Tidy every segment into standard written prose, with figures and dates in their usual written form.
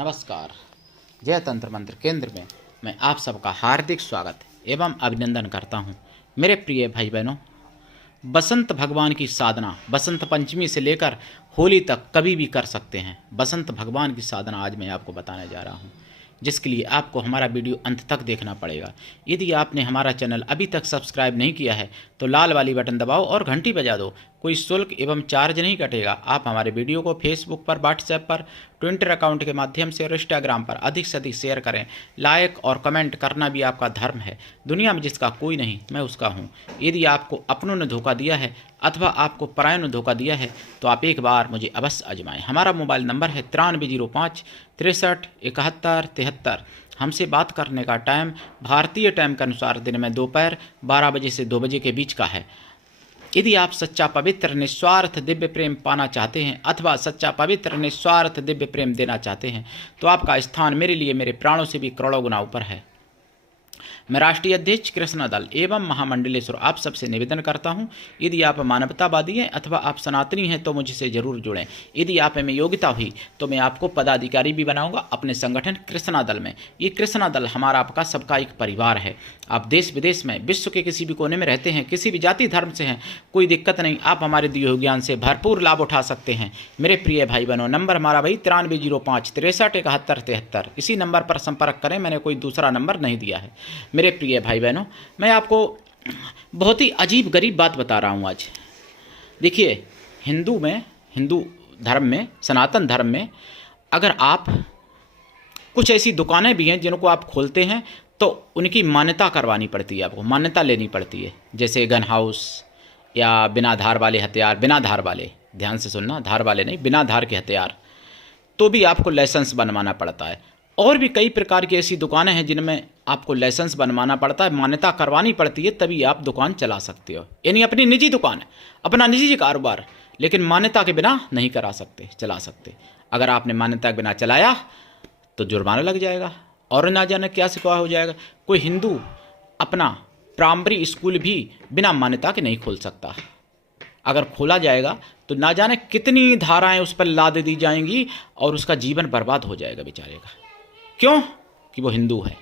नमस्कार। जय तंत्र मंत्र केंद्र में मैं आप सबका हार्दिक स्वागत एवं अभिनंदन करता हूं। मेरे प्रिय भाई बहनों, बसंत भगवान की साधना बसंत पंचमी से लेकर होली तक कभी भी कर सकते हैं। बसंत भगवान की साधना आज मैं आपको बताने जा रहा हूं, जिसके लिए आपको हमारा वीडियो अंत तक देखना पड़ेगा। यदि आपने हमारा चैनल अभी तक सब्सक्राइब नहीं किया है तो लाल वाली बटन दबाओ और घंटी बजा दो। कोई शुल्क एवं चार्ज नहीं कटेगा। आप हमारे वीडियो को फेसबुक पर, व्हाट्सएप पर, ट्विटर अकाउंट के माध्यम से और इंस्टाग्राम पर अधिक से अधिक शेयर करें। लाइक और कमेंट करना भी आपका धर्म है। दुनिया में जिसका कोई नहीं, मैं उसका हूँ। यदि आपको अपनों ने धोखा दिया है अथवा आपको परायों ने धोखा दिया है तो आप एक बार मुझे अवश्य आजमाएं। हमारा मोबाइल नंबर है 9305 63 71 73। हमसे बात करने का टाइम भारतीय टाइम के अनुसार दिन में दोपहर 12 बजे से 2 बजे के बीच का है। यदि आप सच्चा पवित्र निस्वार्थ दिव्य प्रेम पाना चाहते हैं अथवा सच्चा पवित्र निस्वार्थ दिव्य प्रेम देना चाहते हैं तो आपका स्थान मेरे लिए मेरे प्राणों से भी करोड़ों गुना ऊपर है। मैं राष्ट्रीय अध्यक्ष कृष्णा दल एवं महामंडलेश्वर आप सबसे निवेदन करता हूं, यदि आप मानवतावादी हैं अथवा आप सनातनी हैं तो मुझसे जरूर जुड़ें। यदि आप में योग्यता हुई तो मैं आपको पदाधिकारी भी बनाऊंगा अपने संगठन कृष्णा दल में। ये कृष्णा दल हमारा आपका सबका एक परिवार है। आप देश विदेश में विश्व के किसी भी कोने में रहते हैं, किसी भी जाति धर्म से हैं, कोई दिक्कत नहीं। आप हमारे दिए हुए ज्ञान से भरपूर लाभ उठा सकते हैं। मेरे प्रिय भाई बहनों, नंबर हमारा वही 9305 63 71 73। इसी नंबर पर संपर्क करें, मैंने कोई दूसरा नंबर नहीं दिया है। मेरे प्रिय भाई बहनों, मैं आपको बहुत ही अजीब गरीब बात बता रहा हूँ आज। देखिए, हिंदू धर्म में, सनातन धर्म में अगर आप कुछ ऐसी दुकानें भी हैं जिनको आप खोलते हैं तो उनकी मान्यता करवानी पड़ती है, आपको मान्यता लेनी पड़ती है। जैसे गन हाउस या बिना धार वाले हथियार, बिना धार वाले, ध्यान से सुनना, धार वाले नहीं, बिना धार के हथियार, तो भी आपको लाइसेंस बनवाना पड़ता है। और भी कई प्रकार की ऐसी दुकानें हैं जिनमें आपको लाइसेंस बनवाना पड़ता है, मान्यता करवानी पड़ती है, तभी आप दुकान चला सकते हो। यानी अपनी निजी दुकान, अपना निजी कारोबार, लेकिन मान्यता के बिना नहीं चला सकते। अगर आपने मान्यता के बिना चलाया तो जुर्माना लग जाएगा और ना जाने क्या सिकवा हो जाएगा। कोई हिंदू अपना प्राइमरी स्कूल भी बिना मान्यता के नहीं खोल सकता। अगर खोला जाएगा तो ना जाने कितनी धाराएं उस पर लाद दी जाएंगी और उसका जीवन बर्बाद हो जाएगा बेचारे का। क्यों? कि वो हिंदू है।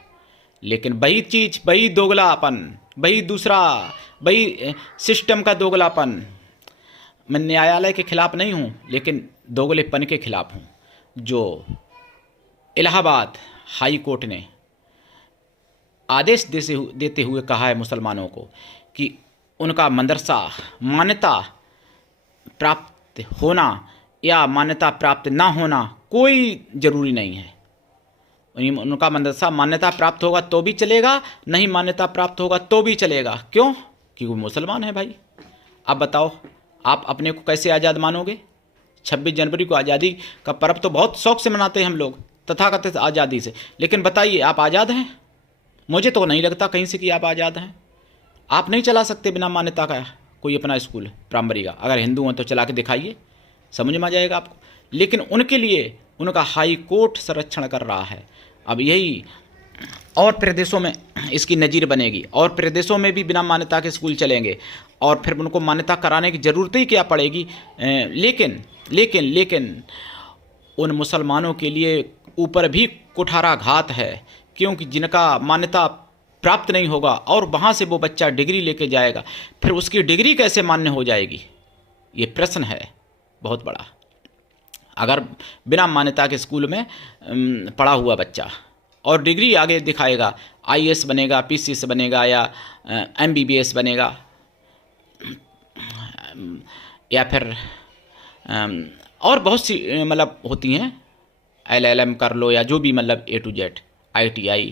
लेकिन वही चीज़, वही दोगलापन, वही दूसरा, वही सिस्टम का दोगलापन। मैं न्यायालय के खिलाफ नहीं हूँ, लेकिन दोगलेपन के खिलाफ हूँ। जो इलाहाबाद हाई कोर्ट ने आदेश देते हुए कहा है मुसलमानों को कि उनका मदरसा मान्यता प्राप्त होना या मान्यता प्राप्त ना होना कोई ज़रूरी नहीं है। उनका मदरसा मान्यता प्राप्त होगा तो भी चलेगा, नहीं मान्यता प्राप्त होगा तो भी चलेगा। क्यों? क्योंकि वो मुसलमान है भाई। अब बताओ, आप अपने को कैसे आज़ाद मानोगे? 26 जनवरी को आज़ादी का पर्व तो बहुत शौक से मनाते हैं हम लोग, तथाकथित आज़ादी से, लेकिन बताइए आप आज़ाद हैं? मुझे तो नहीं लगता कहीं से कि आप आज़ाद हैं। आप नहीं चला सकते बिना मान्यता का कोई अपना स्कूल प्राइमरी का। अगर हिंदू हैं तो चला के दिखाइए, समझ में आ जाएगा आपको। लेकिन उनके लिए उनका हाई कोर्ट संरक्षण कर रहा है। अब यही और प्रदेशों में इसकी नज़ीर बनेगी, और प्रदेशों में भी बिना मान्यता के स्कूल चलेंगे और फिर उनको मान्यता कराने की ज़रूरत ही क्या पड़ेगी। लेकिन उन मुसलमानों के लिए ऊपर भी कुठाराघात है, क्योंकि जिनका मान्यता प्राप्त नहीं होगा और वहाँ से वो बच्चा डिग्री लेके जाएगा, फिर उसकी डिग्री कैसे मान्य हो जाएगी? ये प्रश्न है बहुत बड़ा। अगर बिना मान्यता के स्कूल में पढ़ा हुआ बच्चा और डिग्री आगे दिखाएगा, आईएएस बनेगा, पीसीएस बनेगा या एमबीबीएस बनेगा, या फिर और बहुत सी मतलब होती हैं, एलएलएम कर लो या जो भी, मतलब A to Z, ITI,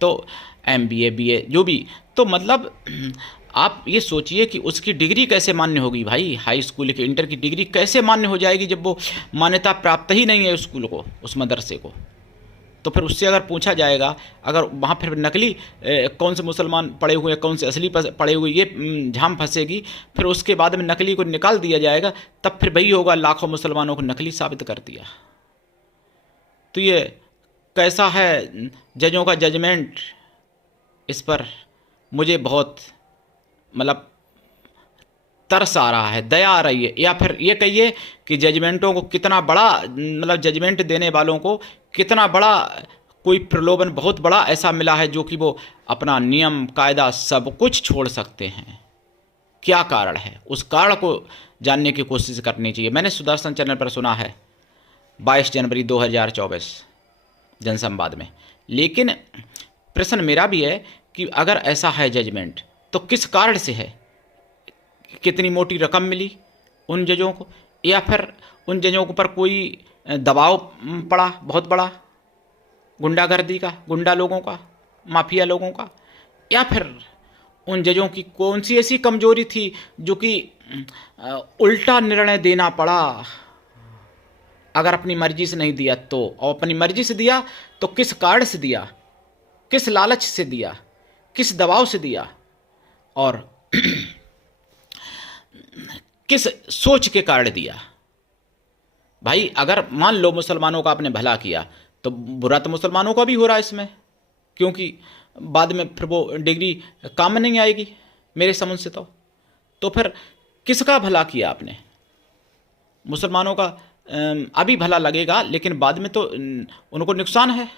तो MBA BA जो भी, तो मतलब आप ये सोचिए कि उसकी डिग्री कैसे मान्य होगी भाई। हाई स्कूल के इंटर की डिग्री कैसे मान्य हो जाएगी जब वो मान्यता प्राप्त ही नहीं है उस स्कूल को, उस मदरसे को। तो फिर उससे अगर पूछा जाएगा, अगर वहाँ फिर नकली कौन से मुसलमान पढ़े हुए हैं, कौन से असली पढ़े हुए, ये झाम फंसेगी। फिर उसके बाद में नकली को निकाल दिया जाएगा, तब फिर वही होगा, लाखों मुसलमानों को नकली साबित कर दिया। तो ये कैसा है जजों का जजमेंट? इस पर मुझे बहुत मतलब तरस आ रहा है, दया आ रही है, या फिर ये कहिए कि जजमेंटों को कितना बड़ा, मतलब जजमेंट देने वालों को कितना बड़ा कोई प्रलोभन बहुत बड़ा ऐसा मिला है जो कि वो अपना नियम कायदा सब कुछ छोड़ सकते हैं। क्या कारण है, उस कारण को जानने की कोशिश करनी चाहिए। मैंने सुदर्शन चैनल पर सुना है 22 जनवरी 2024 जनसंवाद में, लेकिन प्रश्न मेरा भी है कि अगर ऐसा है जजमेंट तो किस कारण से है, कितनी मोटी रकम मिली उन जजों को, या फिर उन जजों के ऊपर कोई दबाव पड़ा बहुत बड़ा, गुंडागर्दी का, गुंडा लोगों का, माफिया लोगों का, या फिर उन जजों की कौन सी ऐसी कमजोरी थी जो कि उल्टा निर्णय देना पड़ा। अगर अपनी मर्जी से नहीं दिया तो, और अपनी मर्जी से दिया तो किस कारण से दिया, किस लालच से दिया, किस दबाव से दिया, और किस सोच के कारण दिया। भाई अगर मान लो मुसलमानों का आपने भला किया तो बुरा तो मुसलमानों का भी हो रहा है इसमें, क्योंकि बाद में फिर वो डिग्री काम नहीं आएगी मेरे समझ से। तो फिर किसका भला किया आपने? मुसलमानों का अभी भला लगेगा लेकिन बाद में तो उनको नुकसान है।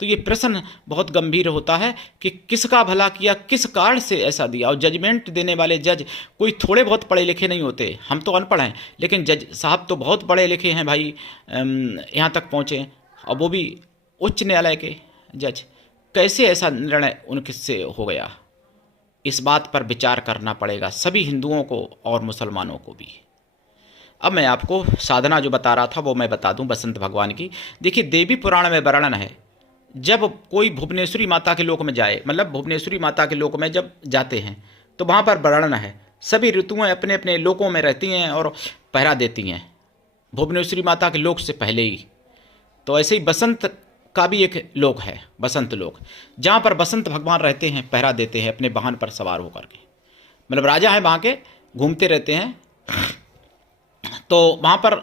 तो ये प्रश्न बहुत गंभीर होता है कि किसका भला किया, किस कारण से ऐसा दिया। और जजमेंट देने वाले जज कोई थोड़े बहुत पढ़े लिखे नहीं होते, हम तो अनपढ़ हैं, लेकिन जज साहब तो बहुत पढ़े लिखे हैं भाई, यहाँ तक पहुँचे, और वो भी उच्च न्यायालय के जज। कैसे ऐसा निर्णय उनसे हो गया, इस बात पर विचार करना पड़ेगा सभी हिंदुओं को और मुसलमानों को भी। अब मैं आपको साधना जो बता रहा था वो मैं बता दूं बसंत भगवान की। देखिए देवी पुराण में वर्णन है, जब कोई भुवनेश्वरी माता के लोक में जाए, मतलब भुवनेश्वरी माता के लोक में जब जाते हैं तो वहाँ पर वर्णन है, सभी ऋतुएं अपने अपने लोकों में रहती हैं और पहरा देती हैं भुवनेश्वरी माता के लोक से पहले ही। तो ऐसे ही बसंत का भी एक लोक है, बसंत लोक, जहाँ पर बसंत भगवान रहते हैं, पहरा देते हैं अपने वाहन पर सवार होकर के, मतलब राजा हैं वहाँ के, घूमते रहते हैं। तो वहाँ पर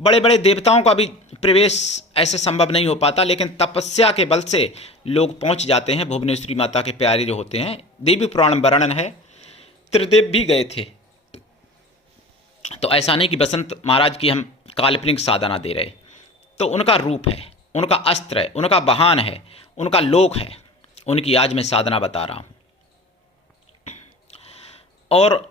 बड़े बड़े देवताओं का भी प्रवेश ऐसे संभव नहीं हो पाता, लेकिन तपस्या के बल से लोग पहुँच जाते हैं भुवनेश्वरी माता के प्यारे जो होते हैं। देवी पुराण में वर्णन है, त्रिदेव भी गए थे। तो ऐसा नहीं कि बसंत महाराज की हम काल्पनिक साधना दे रहे, तो उनका रूप है, उनका अस्त्र है, उनका वाहन है, उनका लोक है, उनकी आज मैं साधना बता रहा हूँ। और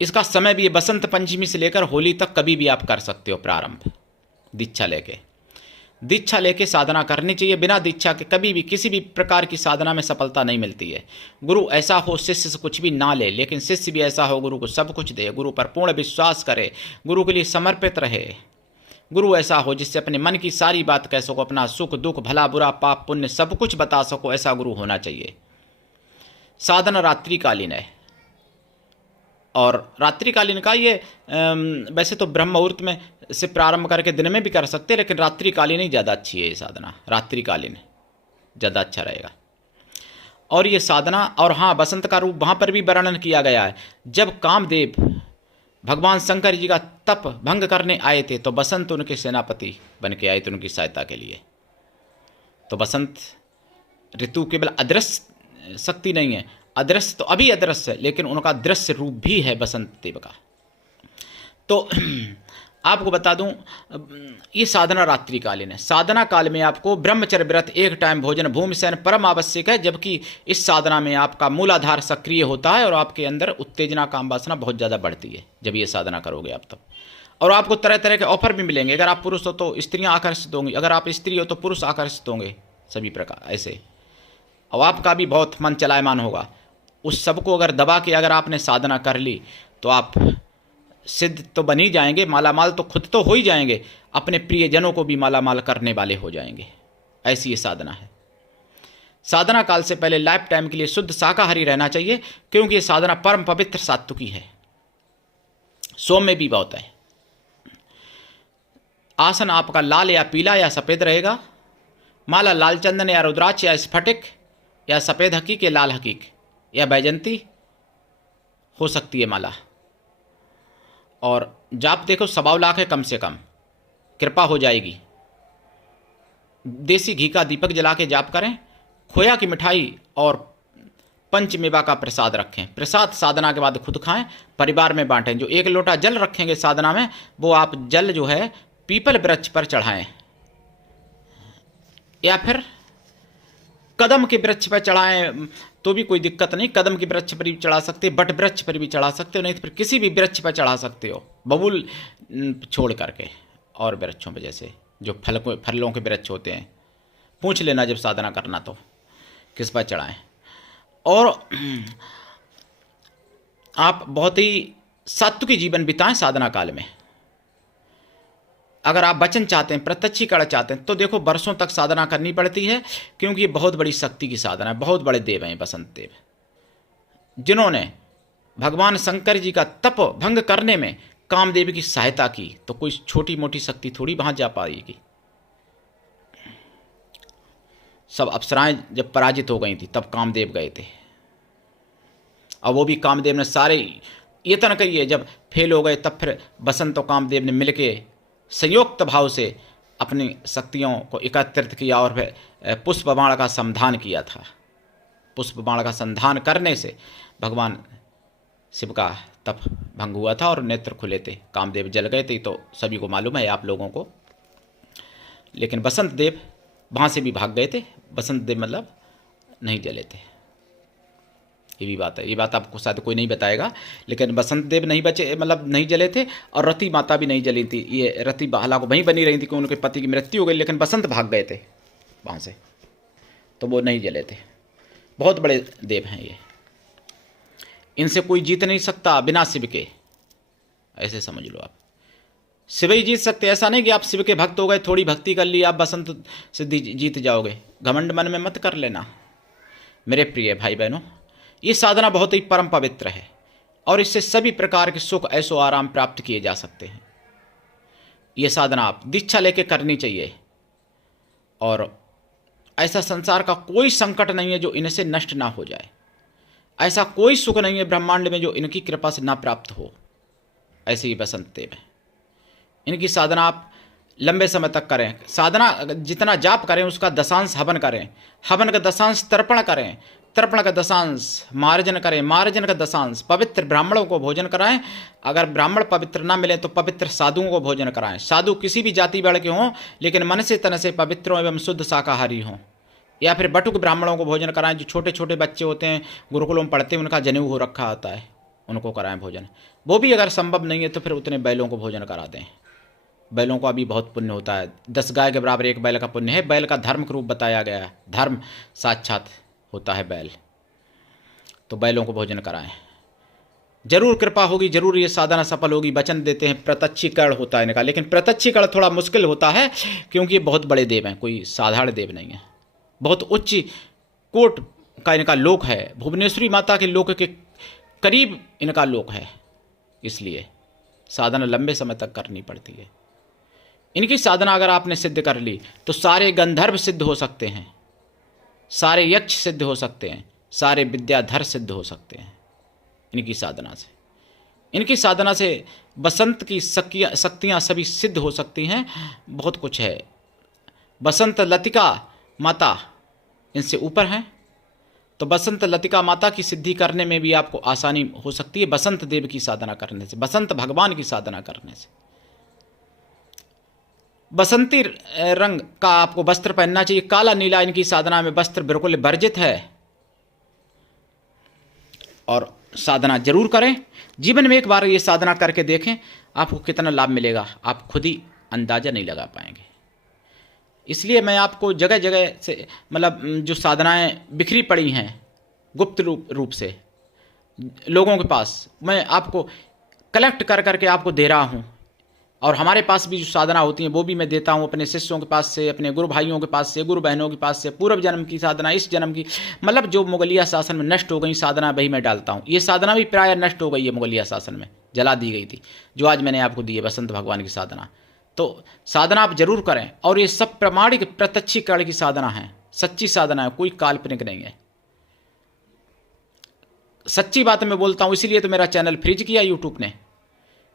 इसका समय भी बसंत पंचमी से लेकर होली तक कभी भी आप कर सकते हो प्रारंभ, दीक्षा लेके साधना करनी चाहिए। बिना दीक्षा के कभी भी किसी भी प्रकार की साधना में सफलता नहीं मिलती है। गुरु ऐसा हो शिष्य से कुछ भी ना ले, लेकिन शिष्य भी ऐसा हो गुरु को सब कुछ दे, गुरु पर पूर्ण विश्वास करे, गुरु के लिए समर्पित रहे। गुरु ऐसा हो जिससे अपने मन की सारी बात कह सको, अपना सुख दुख भला बुरा पाप पुण्य सब कुछ बता सको, ऐसा गुरु होना चाहिए। साधना रात्रिकालीन है, और रात्रिकालीन का ये वैसे तो ब्रह्म मुहूर्त में से प्रारंभ करके दिन में भी कर सकते हैं, लेकिन रात्रिकालीन ही ज़्यादा अच्छी है ये साधना, रात्रिकालीन ज़्यादा अच्छा रहेगा। और ये साधना, और हाँ बसंत का रूप वहाँ पर भी वर्णन किया गया है, जब कामदेव भगवान शंकर जी का तप भंग करने आए थे तो बसंत उनके सेनापति बन के आए थे उनकी सहायता के लिए। तो बसंत ऋतु केवल अदृश्य शक्ति नहीं है, अदृश्य तो अभी अदृश्य है, लेकिन उनका दृश्य रूप भी है बसंत देव का। तो आपको बता दूं, ये साधना रात्रिकालीन है। साधना काल में आपको ब्रह्मचर्य व्रत, एक टाइम भोजन, भूमि शयन परम आवश्यक है, जबकि इस साधना में आपका मूलाधार सक्रिय होता है और आपके अंदर उत्तेजना काम वासना बहुत ज़्यादा बढ़ती है जब ये साधना करोगे आप तब। और आपको तरह तरह के ऑफर भी मिलेंगे, अगर आप पुरुष हो तो स्त्रियाँ आकर्षित होंगी, अगर आप स्त्री हो तो पुरुष आकर्षित होंगे, सभी प्रकार ऐसे। और आपका भी बहुत मन चलायमान होगा, उस सबको अगर दबा के अगर आपने साधना कर ली तो आप सिद्ध तो बन ही जाएंगे, मालामाल तो खुद तो हो ही जाएंगे, अपने प्रियजनों को भी मालामाल करने वाले हो जाएंगे। ऐसी ये साधना है। साधना काल से पहले लाइफ टाइम के लिए शुद्ध शाकाहारी रहना चाहिए, क्योंकि ये साधना परम पवित्र सात्विकी है, सौम्य भी बहुत है। आसन आपका लाल या पीला या सफ़ेद रहेगा, माला लाल चंदन या रुद्राक्ष या स्फटिक या सफ़ेद हकीक या लाल हकीक या बैजंती हो सकती है माला। और जाप देखो 1.25 लाख है कम से कम, कृपा हो जाएगी। देसी घी का दीपक जला के जाप करें, खोया की मिठाई और पंचमेवा का प्रसाद रखें। प्रसाद साधना के बाद खुद खाएं, परिवार में बांटें। जो 1 लोटा जल रखेंगे साधना में, वो आप जल जो है पीपल वृक्ष पर चढ़ाएं, या फिर कदम के वृक्ष पर चढ़ाएं तो भी कोई दिक्कत नहीं। कदम के वृक्ष पर भी चढ़ा सकते, बट वृक्ष पर भी चढ़ा सकते हो, नहीं तो फिर किसी भी वृक्ष पर चढ़ा सकते हो, बबूल छोड़ करके। और वृक्षों पर जैसे जो फलों के वृक्ष होते हैं, पूछ लेना जब साधना करना तो किस पर चढ़ाएं। और आप बहुत ही सात्विक जीवन बिताएं साधना काल में। अगर आप वचन चाहते हैं, प्रत्यक्षीकरण चाहते हैं, तो देखो वर्षों तक साधना करनी पड़ती है, क्योंकि ये बहुत बड़ी शक्ति की साधना है। बहुत बड़े देव हैं बसंत देव, जिन्होंने भगवान शंकर जी का तप भंग करने में कामदेव की सहायता की। तो कोई छोटी मोटी शक्ति थोड़ी वहां जा पाएगी। सब अप्सराएं जब पराजित हो गई थी, तब कामदेव गए थे, और वो भी कामदेव ने सारे यत्न किए। जब फेल हो गए, तब फिर बसंत और कामदेव ने मिलके संयुक्त भाव से अपनी शक्तियों को एकत्रित किया, और फिर पुष्प बाण का संधान किया था। पुष्प बाण का संधान करने से भगवान शिव का तप भंग हुआ था और नेत्र खुले थे। कामदेव जल गए थे, तो सभी को मालूम है, आप लोगों को। लेकिन बसंत देव वहाँ से भी भाग गए थे। बसंत देव मतलब नहीं जले थे, ये भी बात है। ये बात आपको शायद कोई नहीं बताएगा, लेकिन बसंत देव नहीं बचे, मतलब नहीं जले थे। और रति माता भी नहीं जली थी। ये रति हालांकि वहीं बनी रही थी कि उनके पति की मृत्यु हो गई, लेकिन बसंत भाग गए थे वहाँ से, तो वो नहीं जले थे। बहुत बड़े देव हैं ये, इनसे कोई जीत नहीं सकता बिना शिव के, ऐसे समझ लो आप। शिव ही जीत सकते, ऐसा नहीं कि आप शिव के भक्त हो गए, थोड़ी भक्ति कर ली, आप बसंत से जीत जाओगे। घमंड मन में मत कर लेना मेरे प्रिय भाई बहनों। ये साधना बहुत ही परम पवित्र है, और इससे सभी प्रकार के सुख ऐशो आराम प्राप्त किए जा सकते हैं। ये साधना आप दीक्षा लेके करनी चाहिए, और ऐसा संसार का कोई संकट नहीं है जो इनसे नष्ट ना हो जाए। ऐसा कोई सुख नहीं है ब्रह्मांड में जो इनकी कृपा से ना प्राप्त हो। ऐसे ही बसंत देव है। इनकी साधना आप लंबे समय तक करें। साधना जितना जाप करें उसका दशांश हवन करें, हवन का दशांश तर्पण करें, तर्पण का दशांश मार्जन करें, मार्जन का दशांश पवित्र ब्राह्मणों को भोजन कराएं। अगर ब्राह्मण पवित्र ना मिले तो पवित्र साधुओं को भोजन कराएं। साधु किसी भी जाति वर्ग के हों, लेकिन मन से तन से पवित्रों एवं शुद्ध शाकाहारी हों। या फिर बटुक ब्राह्मणों को भोजन कराएं। जो छोटे छोटे बच्चे होते हैं, गुरुकुलों में पढ़ते हैं, उनका जनेऊ हो रखा होता है, उनको कराएं भोजन। वो भी अगर संभव नहीं है तो फिर उतने बैलों को भोजन करा दें। बैलों का भी बहुत पुण्य होता है। 10 गाय के बराबर 1 बैल का पुण्य है। बैल का धर्म का रूप बताया गया है, धर्म साक्षात होता है बैल। तो बैलों को भोजन कराएं, जरूर कृपा होगी, जरूर ये साधना सफल होगी। वचन देते हैं, प्रत्यक्षीकरण होता है इनका। लेकिन प्रत्यक्षीकरण थोड़ा मुश्किल होता है, क्योंकि ये बहुत बड़े देव हैं, कोई साधारण देव नहीं है। बहुत उच्च कोट का इनका लोक है, भुवनेश्वरी माता के लोक के करीब इनका लोक है। इसलिए साधना लंबे समय तक करनी पड़ती है। इनकी साधना अगर आपने सिद्ध कर ली तो सारे गंधर्व सिद्ध हो सकते हैं, सारे यक्ष सिद्ध हो सकते हैं, सारे विद्याधर सिद्ध हो सकते हैं इनकी साधना से। इनकी साधना से बसंत की शक्तियाँ सभी सिद्ध हो सकती हैं। बहुत कुछ है। बसंत लतिका माता इनसे ऊपर हैं, तो बसंत लतिका माता की सिद्धि करने में भी आपको आसानी हो सकती है बसंत देव की साधना करने से, बसंत भगवान की साधना करने से। बसंती रंग का आपको वस्त्र पहनना चाहिए। काला नीला इनकी साधना में वस्त्र बिल्कुल वर्जित है। और साधना जरूर करें। जीवन में एक बार ये साधना करके देखें, आपको कितना लाभ मिलेगा आप खुद ही अंदाज़ा नहीं लगा पाएंगे। इसलिए मैं आपको जगह जगह से, मतलब जो साधनाएं बिखरी पड़ी हैं गुप्त रूप से लोगों के पास, मैं आपको कलेक्ट कर करके आपको दे रहा हूँ। और हमारे पास भी जो साधना होती हैं वो भी मैं देता हूँ अपने शिष्यों के पास से, अपने गुरु भाइयों के पास से, गुरु बहनों के पास से। पूर्व जन्म की साधना, इस जन्म की, मतलब जो मुगलिया शासन में नष्ट हो गई साधना, वही मैं डालता हूँ। ये साधना भी प्राय नष्ट हो गई है, मुगलिया शासन में जला दी गई थी, जो आज मैंने आपको दी है बसंत भगवान की साधना। तो साधना आप जरूर करें। और ये सब प्रमाणिक प्रत्यक्षीकरण की साधना है, सच्ची साधना है, कोई काल्पनिक नहीं है। सच्ची बात मैं बोलता हूँ, इसीलिए तो मेरा चैनल फ्रीज किया यूट्यूब ने,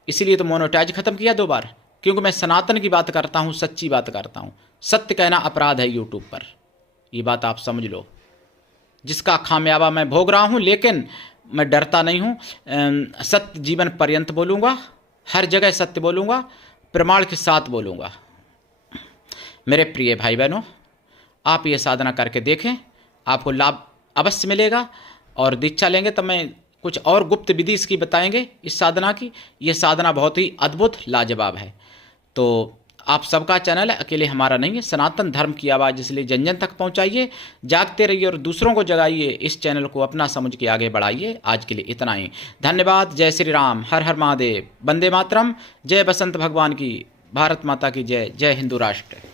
इसीलिए तो मोनेटाइज खत्म किया 2 बार, क्योंकि मैं सनातन की बात करता हूँ, सच्ची बात करता हूँ। सत्य कहना अपराध है यूट्यूब पर, ये बात आप समझ लो। जिसका खामियाबा मैं भोग रहा हूँ, लेकिन मैं डरता नहीं हूँ। सत्य जीवन पर्यंत बोलूँगा, हर जगह सत्य बोलूँगा, प्रमाण के साथ बोलूँगा। मेरे प्रिय भाई बहनों, आप ये साधना करके देखें, आपको लाभ अवश्य मिलेगा। और दीक्षा लेंगे तो मैं कुछ और गुप्त विधि इसकी बताएंगे इस साधना की। ये साधना बहुत ही अद्भुत लाजवाब है। तो आप सबका चैनल है, अकेले हमारा नहीं है। सनातन धर्म की आवाज़ इसलिए जन जन तक पहुंचाइए, जागते रहिए और दूसरों को जगाइए। इस चैनल को अपना समझ के आगे बढ़ाइए। आज के लिए इतना ही, धन्यवाद। जय श्री राम, हर हर महादेव, वंदे मातरम, जय बसंत भगवान की, भारत माता की जय, जय हिंदू राष्ट्र।